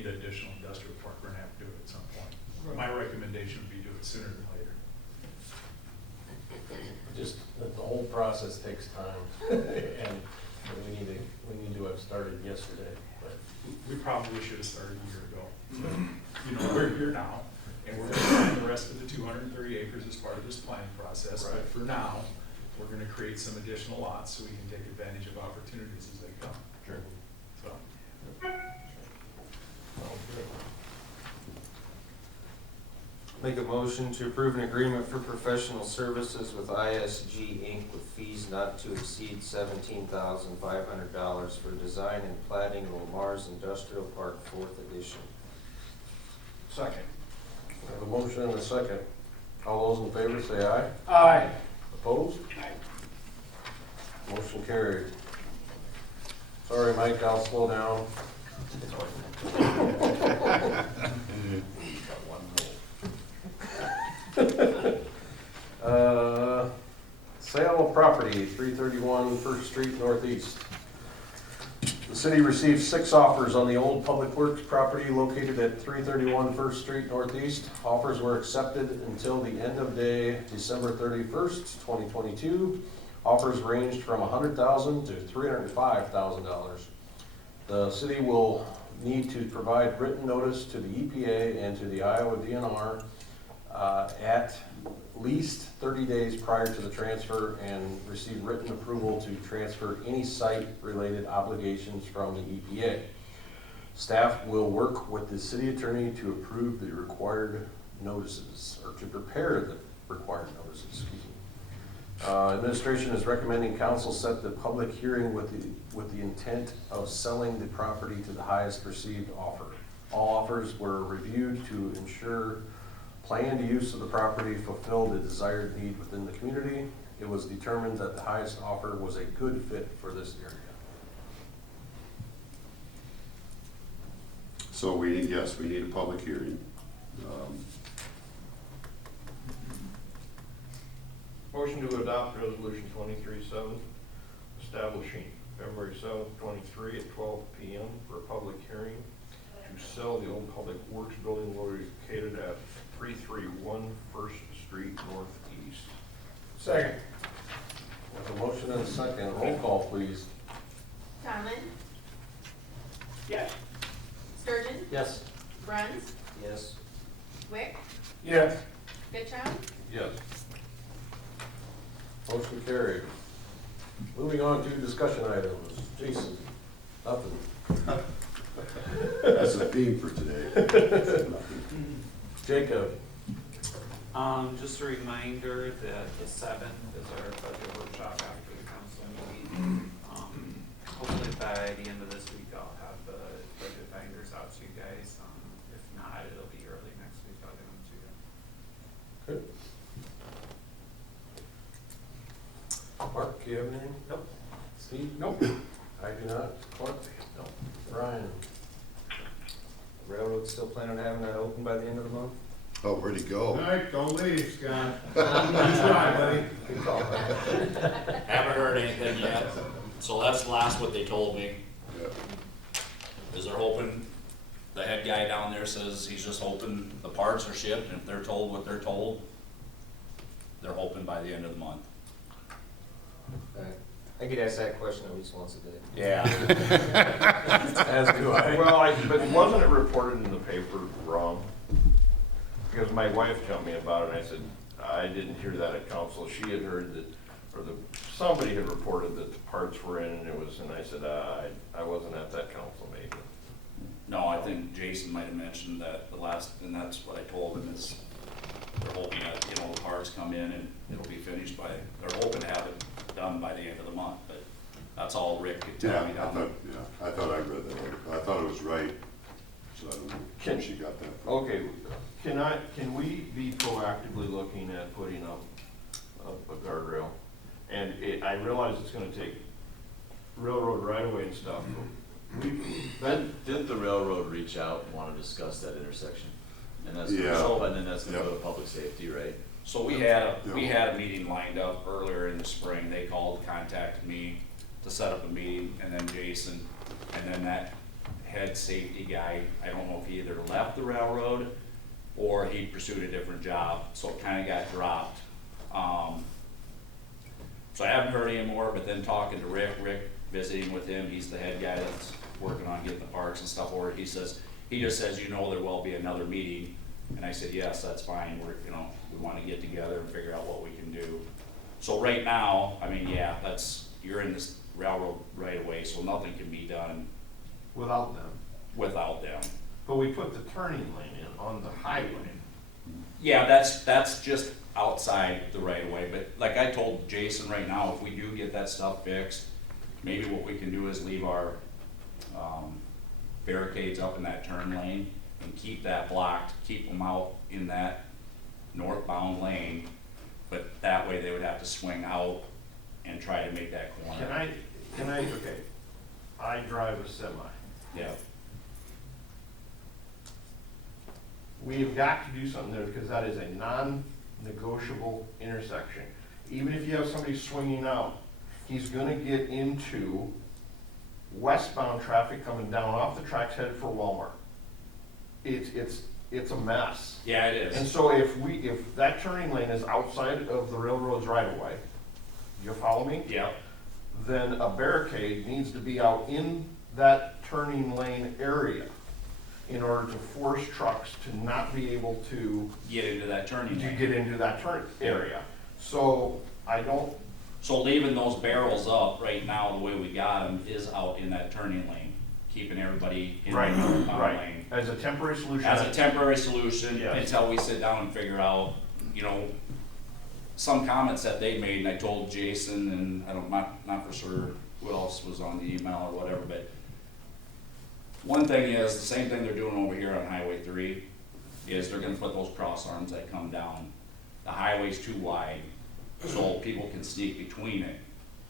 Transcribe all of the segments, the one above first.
need an additional industrial park, we're gonna have to do it at some point. My recommendation would be do it sooner than later. Just that the whole process takes time, and we need to have started yesterday, but. We probably should have started a year ago. You know, we're here now, and we're gonna find the rest of the 230 acres as part of this planning process, but for now, we're gonna create some additional lots so we can take advantage of opportunities as they come. Sure. So, Make a motion to approve an agreement for professional services with ISG Inc. with fees not to exceed $17,500 for design and plating of Lamar's Industrial Park 4th Edition. Second. We have a motion and a second. All those in favor say aye. Aye. Opposed? Motion carried. Sorry, Mike, I'll slow down. Sale of property, 331 First Street Northeast. The city received 6 offers on the old Public Works property located at 331 First Street Northeast. Offers were accepted until the end of day, December 31st, 2022. Offers ranged from $100,000 to $305,000. The city will need to provide written notice to the EPA and to the Iowa DNR at least 30 days prior to the transfer and receive written approval to transfer any site-related obligations from the EPA. Staff will work with the city attorney to approve the required notices, or to prepare the required notices, excuse me. Administration is recommending council set the public hearing with the intent of selling the property to the highest received offer. All offers were reviewed to ensure planned use of the property fulfilled the desired need within the community. It was determined that the highest offer was a good fit for this area. So we need a public hearing. Motion to adopt resolution 23-7, establishing February 7th, 23 at 12 p.m. for a public hearing to sell the old Public Works building located at 331 First Street Northeast. Second. With a motion and a second, roll call please. Conlon? Yes. Sturgeon? Yes. Bruns? Yes. Wick? Yes. Goodchild? Yes. Motion carried. Moving on to discussion items. Jason, nothing. That's a theme for today. Jacob. Just a reminder that the 7th is our budget workshop after the council meeting. Hopefully by the end of this week, I'll have the budget binders out to you guys. If not, it'll be early next week. I'll get them to you. Good. Mark, do you have anything? Nope. Steve? Nope. I do not. Clark? Nope. Brian? Railroad's still planning on having that open by the end of the month? Oh, where'd he go? All right, don't leave, Scott. Try, buddy. Good call. Haven't heard anything yet, so that's the last what they told me, Yeah. is they're hoping, the head guy down there says he's just hoping the parts are shipped, and if they're told what they're told, they're hoping by the end of the month. I get asked that question at least once a day. Yeah. As do I. Well, but wasn't it reported in the paper wrong? Because my wife told me about it, and I said, I didn't hear that at council. She had heard that, or somebody had reported that the parts were in, and I said, I wasn't at that council meeting. No, I think Jason might have mentioned that and that's what I told him, is they're hoping that, the parts come in and it'll be finished they're hoping to have it done by the end of the month, but that's all Rick could tell me down there. I thought I read that. I thought it was right. So I don't know where she got that from. Okay, can we be proactively looking at putting up a guardrail? And I realize it's gonna take railroad right away and stuff, but Didn't the railroad reach out and want to discuss that intersection? And that's, Yeah. and then that's gonna go to public safety, right? So we had a meeting lined up earlier in the spring. They contacted me to set up a meeting, and then Jason, and then that head safety guy, I don't know if he either left the railroad or he pursued a different job, so it kinda got dropped. So I haven't heard anymore, but then talking to Rick, visiting with him, he's the head guy that's working on getting the parks and stuff ordered, he just says, you know, there will be another meeting. And I said, yes, that's fine, we wanna get together and figure out what we can do. So right now, I mean, yeah, you're in this railroad right away, so nothing can be done Without them. without them. But we put the turning lane in on the highway. Yeah, that's just outside the right of way, but like I told Jason right now, if we do get that stuff fixed, maybe what we can do is leave our, barricades up in that turn lane and keep that blocked, keep them out in that northbound lane, but that way they would have to swing out and try to make that corner. Okay, I drive a semi. Yeah, We have got to do something there because that is a non-negotiable intersection. Even if you have somebody swinging out, he's gonna get into westbound traffic coming down off the tracks headed for Walmart. It's a mess. yeah, it And is. so if that turning lane is outside of the railroad's right of way, you follow me? Yeah, Then a barricade needs to be out in that turning lane area in order to force trucks to not be able to get into that turning lane. get into that turn area. So I don't, So leaving those barrels up right now, the way we got them, is out in that turning lane, keeping everybody in the northbound lane. as a temporary solution. As a temporary solution, Yes. until we sit down and figure out, some comments that they made, and I told Jason, and I don't, not for sure who else was on the email or whatever, but one thing is, the same thing they're doing over here on Highway 3, is they're gonna put those cross arms that come down. The highway's too wide, so people can sneak between it.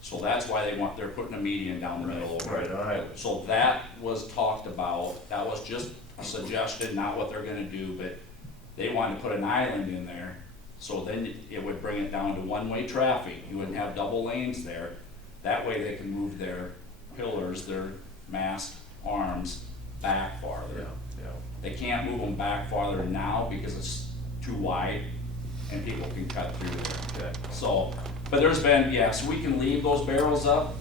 So that's why they're putting a median down the middle over Right, it. all right. So that was talked about, that was just a suggestion, not what they're gonna do, but they wanted to put an island in there. So then it would bring it down to one-way traffic, you wouldn't have double lanes there. That way they can move their pillars, their mast arms back farther. Yeah. They can't move them back farther now because it's too wide and people can cut through there. Okay. So, but there's been, so we can leave those barrels up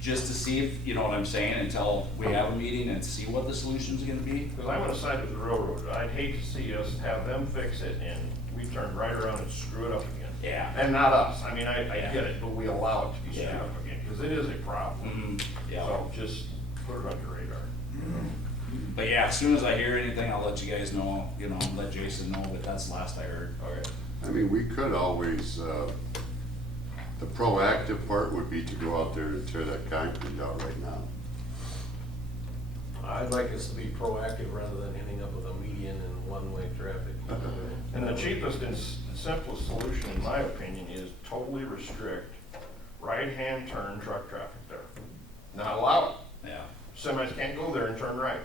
just to see if, you know what I'm saying, until we have a meeting and see what the solution's gonna be. Because I'm gonna side with the railroad. I'd hate to see us have them fix it and we turn right around and screw it up again. Yeah. And not us. I mean, I Yeah. get it, but we allow it to be screwed Yeah. up again, because it is a problem. Yeah. So just put it on your radar. But yeah, as soon as I hear anything, I'll let you guys know, let Jason know, but that's the last I heard. Okay. I mean, we could always, the proactive part would be to go out there and tear that concrete out right now. I'd like us to be proactive rather than ending up with a median and one-way traffic. And the cheapest and simplest solution, in my opinion, is totally restrict right-hand turn truck traffic there. Not allow it. Yeah. Semis can't go there and turn right.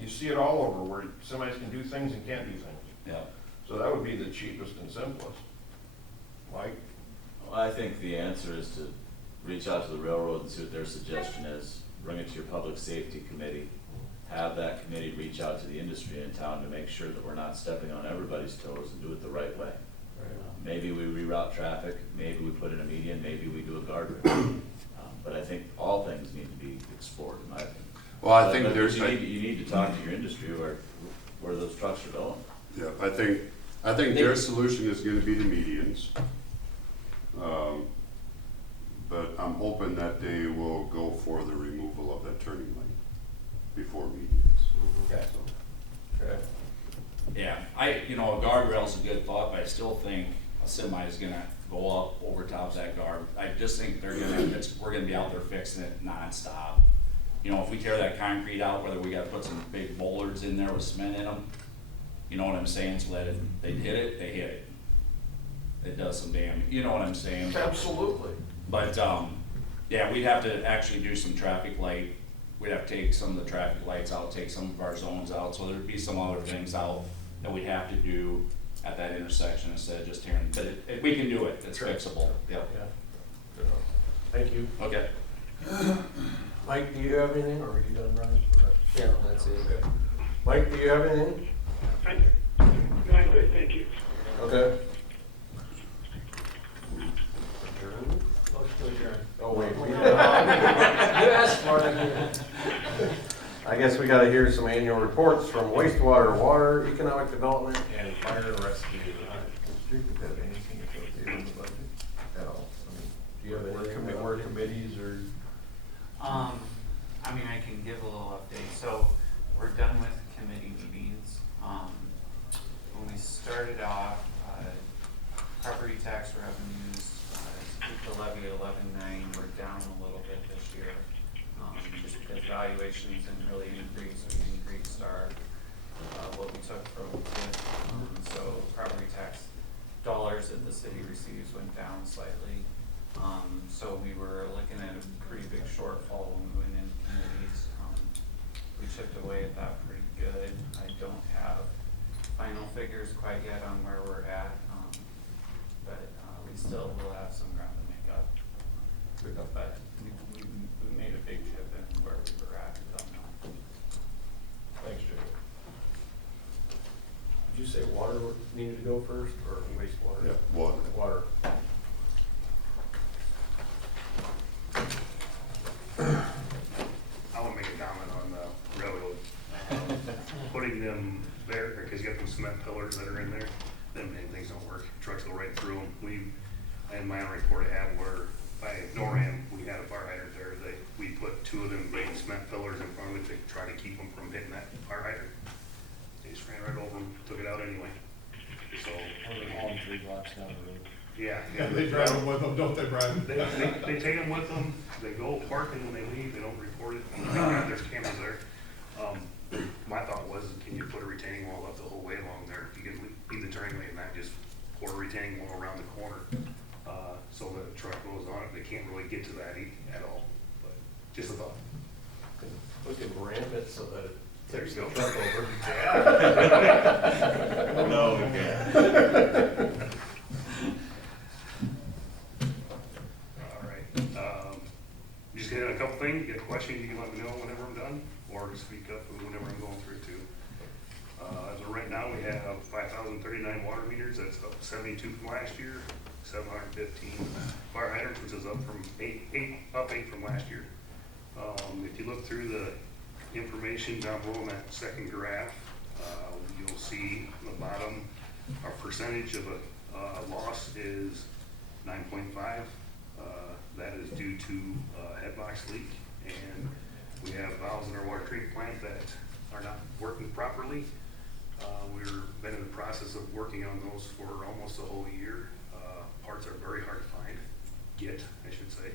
You see it all over where semis can do things and can't do things. Yeah. So that would be the cheapest and simplest. Mike? Well, I think the answer is to reach out to the railroad and see what their suggestion is, bring it to your public safety committee, have that committee reach out to the industry in town to make sure that we're not stepping on everybody's toes and do it the right way. Maybe we reroute traffic, maybe we put in a median, maybe we do a guardrail. But I think all things need to be explored, in my opinion. Well, I think But there's, you need to talk to your industry where those trucks are going. yeah, I think their solution is gonna be the medians. But I'm hoping that they will go for the removal of that turning lane before medians. Okay. Okay. Yeah, a guardrail's a good thought, but I still think a semi is gonna go up over top of that guard. I just think we're gonna be out there fixing it nonstop. If we tear that concrete out, whether we gotta put some big bollards in there with cement in them, you know what I'm saying, so that if they hit it. It does some damage, you know what I'm saying? Absolutely. But, we'd have to actually do some traffic light, we'd have to take some of the traffic lights out, take some of our zones out, so there'd be some other things out that we'd have to do at that intersection instead of just tearing, but we can do it, it's fixable. Yep. Yeah. Thank you. Okay. Mike, do you have anything, or are you done, Brian? Yeah, no, that's it. Okay. Mike, do you have anything? I'm good, thank you. Okay. Motion adjourned. Oh, wait. You asked for it. I guess we gotta hear some annual reports from wastewater, water, economic development, and fire rescue. Street have anything associated with the budget at all? Do you have anything? Where committees or? I mean, I can give a little update. So we're done with committee meetings. When we started off, property tax revenues, the levy 11.9, we're down a little bit this year. Just because valuations didn't really increase, we increased our, what we took from TIF. So property tax dollars that the city receives went down slightly. So we were looking at a pretty big shortfall when we went in committees. We chipped away at that pretty good. I don't have final figures quite yet on where we're at, but we still will have some ground to make up. But we made a big chip in where we were at. Thanks, Jay. Did you say water needed to go first, or wastewater? Yeah, water. Water. I want to make a comment on the railroad. Putting them there, because you got those cement pillars that are in there, them things don't work. Trucks go right through them. In my own report I have where by NORAM, we had a fire hydrant there. We put 2 of them big cement pillars in front of it to try to keep them from hitting that fire hydrant. They just ran right over them, took it out anyway. So. All 3 blocks down the road. Yeah. They drive them with them, don't they, Brian? They take them with them, they go parking when they leave, they don't report it, there's cameras there. My thought was, can you put a retaining wall up the whole way along there? You can leave the turning lane and not just pour a retaining wall around the corner, so that the truck goes on it, they can't really get to that at all, but just a thought. We can ramp it so that it There takes you the go. truck over. No, we can't. All right, just get a couple things, you got a question, you can let me know whenever I'm done, or just speak up whenever I'm going through it too. As of right now, we have 5,039 water meters, that's up 72 from last year, 715 fire hydrants, which is up from 8 from last year. If you look through the information down below in that second graph, you'll see on the bottom, our percentage of a loss is 9.5. That is due to headbox leak, and we have valves in our water treatment plant that are not working properly. We've been in the process of working on those for almost a whole year. Parts are very hard to find, I should say.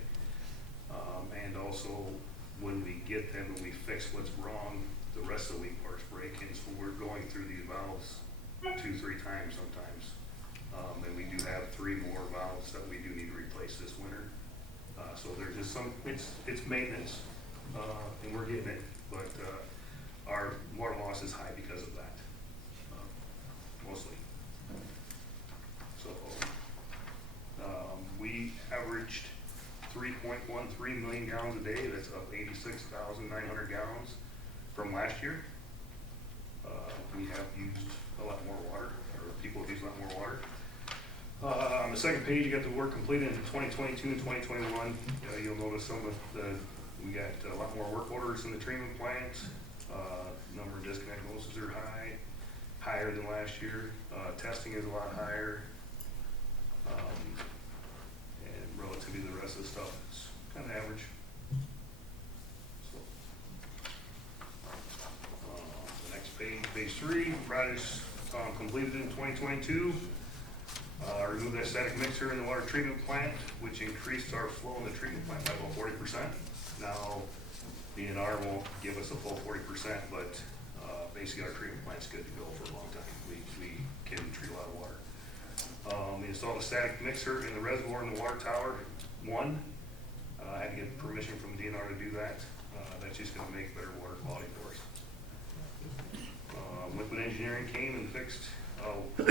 And also, when we get them and we fix what's wrong, the rest of the week parts break, and so we're going through these valves 2-3 times sometimes. And we do have 3 more valves that we do need to replace this winter. So there's just it's maintenance, and we're getting it, but our water loss is high because of that, mostly. So we averaged 3.13 million gallons a day. That's up 86,900 gallons from last year. We have used a lot more water, or people have used a lot more water. On the second page, you got the work completed in 2022 and 2021. You'll notice we got a lot more work orders in the treatment plant. Number of disconnect notices are higher than last year. Testing is a lot higher. And relatively the rest of the stuff is kind of average. So, the next page, page 3, projects completed in 2022. Remove that static mixer in the water treatment plant, which increased our flow in the treatment plant by about 40%. Now, DNR won't give us a full 40%, but basically our treatment plant's good to go for a long time. We can treat a lot of water. We installed a static mixer in the reservoir in the water tower 1. I had to get permission from DNR to do that. That's just going to make better water quality for us. Liquid engineering came and fixed a hole we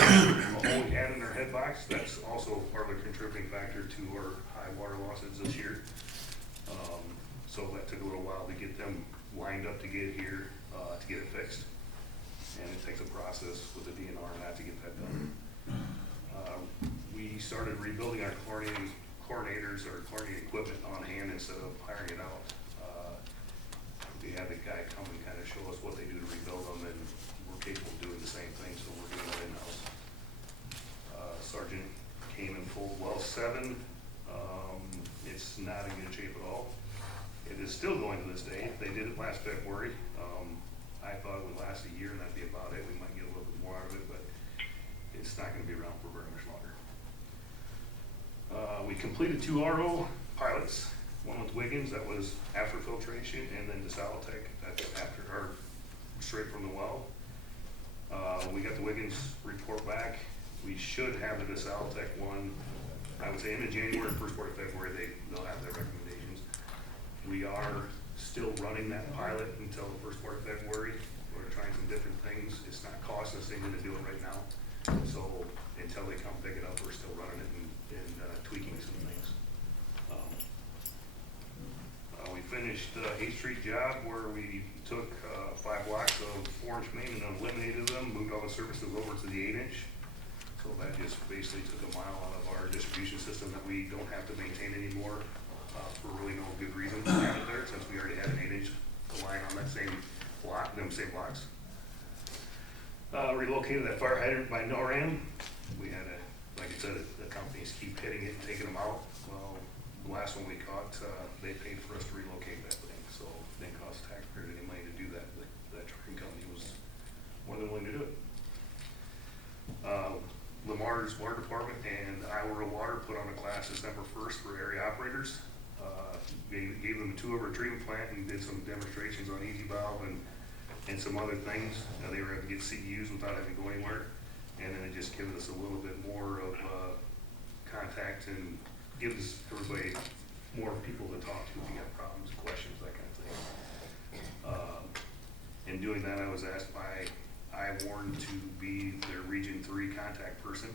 had in our head box. That's also part of a contributing factor to our high water losses this year. So that took a little while to get them lined up to get here, to get it fixed. And it takes a process with the DNR and that to get that done. We started rebuilding our chlorinators or chlorinating equipment on hand instead of hiring it out. We had the guy come and kind of show us what they do to rebuild them, and we're capable of doing the same thing, so we're doing that in-house. Sergeant came and pulled well 7. It's not in good shape at all. It is still going to this day. They did it last February. I thought it would last a year and that'd be about it. We might get a little bit more out of it, but it's not gonna be around for very much longer. We completed 2 RO pilots, one with Wiggins, that was after filtration, and then Desaltec, that's after, or straight from the well. We got the Wiggins report back. We should have the Desaltec one, I would say, end of January, first part of February, they'll have their recommendations. We are still running that pilot until the first part of February. We're trying some different things. It's not costing us anything to do it right now. So until they come pick it up, we're still running it and tweaking some things. We finished 8th Street job where we took 5 blocks of 4-inch main and eliminated them, moved all the services over to the 8-inch. So that just basically took a mile out of our distribution system that we don't have to maintain anymore for really no good reason to have it there, since we already had an 8-inch line on that same block, them same blocks. Relocated that fire hydrant by NORAM. We had a, like I said, the companies keep hitting it and taking them out. Well, the last one we caught, they paid for us to relocate that thing, so it didn't cost taxpayers any money to do that. That trucking company was more than willing to do it. Lamar's Water Department and Iowa Water put on a class December 1st for area operators. Gave them a tour of our treatment plant and did some demonstrations on Easy Valve and some other things. They were able to get CEUs without having to go anywhere. And then it just gives us a little bit more of contact and gives everybody more people to talk to if you have problems, questions, that kind of thing. In doing that, I was asked by I-Warn to be their Region 3 contact person.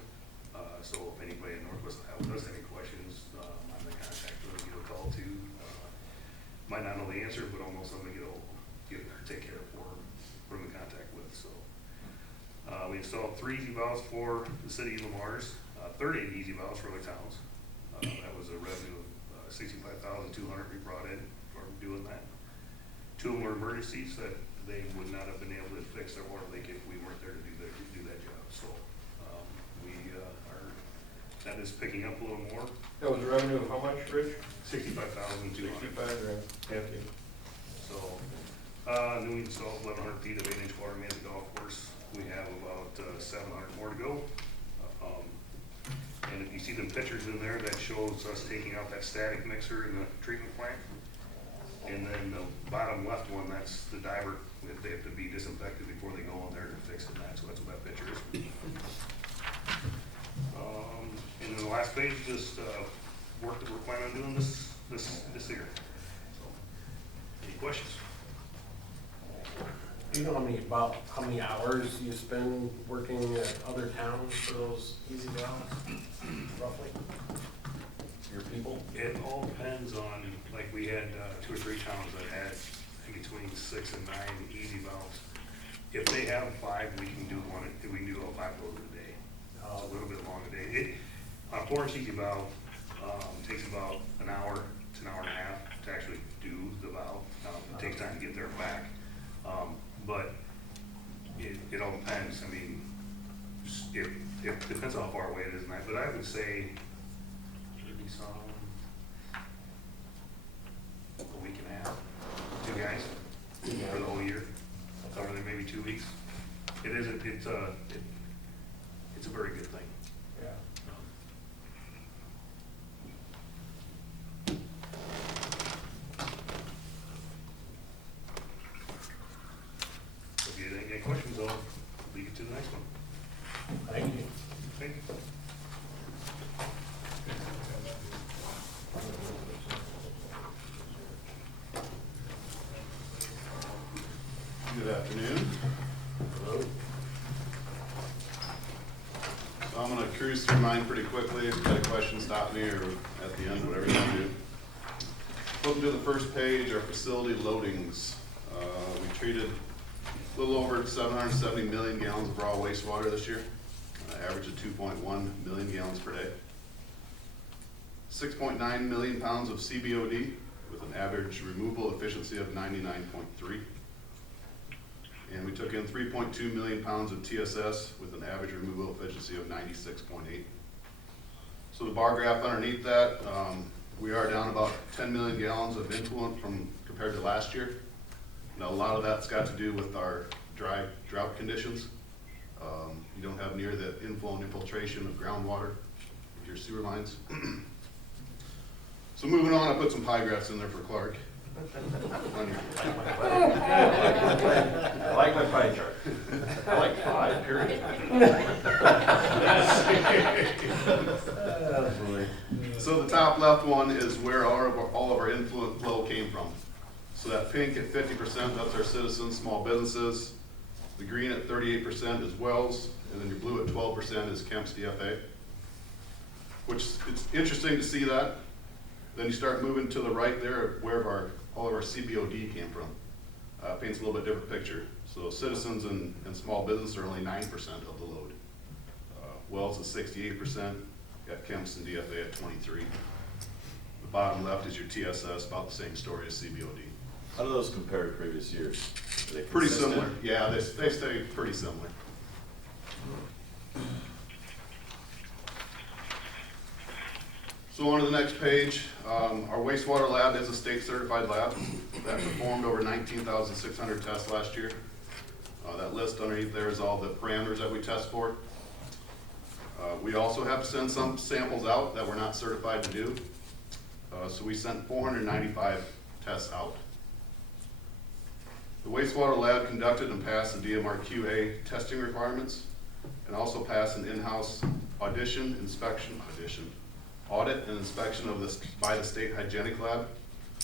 So if anybody in Northwest Iowa does have any questions, I'm the contact to give a call to. Might not know the answer, but almost I'm gonna take care of for them in contact with. So we installed 3 easy valves for the city of Lamar's, 38 easy valves for other towns. That was a revenue of $65,200 we brought in for doing that. 2 of them were emergencies that they would not have been able to fix their water leak if we weren't there to do that job. So that is picking up a little more. That was revenue of how much, Rich? $65,200. 65 grand. Yeah. So, then we installed 1,100 feet of 8-inch water main at the golf course. We have about 700 more to go. And if you see the pictures in there, that shows us taking out that static mixer in the treatment plant. And then the bottom left one, that's the diver. They have to be disinfected before they go in there to fix it. So that's what that picture is. And then the last page, just work that we're planning on doing this year. So, any questions? Do you know about how many hours you spend working at other towns for those easy valves, roughly? Your people? It all depends on, like, we had 2 or 3 towns that had between 6 and 9 easy valves. If they have 5, we can do 5 loads a day. It's a little bit long a day. On a 4-inch easy valve, takes about an hour to an hour and a half to actually do the valve. It takes time to get there and back. But it all depends. I mean, it depends on how far away it is, but I would say maybe a week and a half, 2 guys for the whole year. Over there, maybe 2 weeks. It's a very good thing. Yeah. If you have any questions, I'll leave it to the next one. Thank you. Thank you. Good afternoon. Hello. So I'm gonna cruise through mine pretty quickly. If you got a question, stop me, or at the end, whatever you want to do. Flipping to the first page, our facility loadings. We treated a little over 770 million gallons of raw wastewater this year, average of 2.1 million gallons per day. 6.9 million pounds of CBOD with an average removal efficiency of 99.3. And we took in 3.2 million pounds of TSS with an average removal efficiency of 96.8. So the bar graph underneath that, we are down about 10 million gallons of influent from compared to last year. Now a lot of that's got to do with our dry drought conditions. You don't have near the inflow and infiltration of groundwater with your sewer lines. So moving on, I put some pie graphs in there for Clark. I like my pie chart. I like pie, period. So the top left one is where all of our influent flow came from. So that pink at 50%, that's our citizens, small businesses. The green at 38% is wells, and then your blue at 12% is Kemp's DFA. Which it's interesting to see that. Then you start moving to the right there where all of our CBOD came from. Paints a little bit different picture. So citizens and small business are only 9% of the load. Wells is 68%, got Kemp's and DFA at 23. The bottom left is your TSS, about the same story as CBOD. How do those compare to previous years? Are they Pretty consistent? similar, yeah, they stay pretty similar. So on to the next page, our wastewater lab is a state certified lab that performed over 19,600 tests last year. That list underneath there is all the parameters that we test for. We also have to send some samples out that we're not certified to do. So we sent 495 tests out. The wastewater lab conducted and passed the DMRQA testing requirements and also passed an in-house audit and inspection by the state hygienic lab.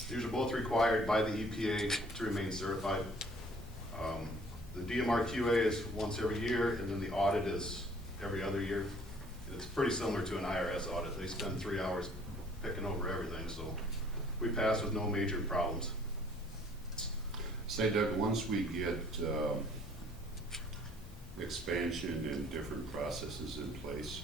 These are both required by the EPA to remain certified. The DMRQA is once every year, and then the audit is every other year. And it's pretty similar to an IRS audit. They spend 3 hours picking over everything, so we passed with no major problems. Say, Doug, once we get expansion and different processes in place,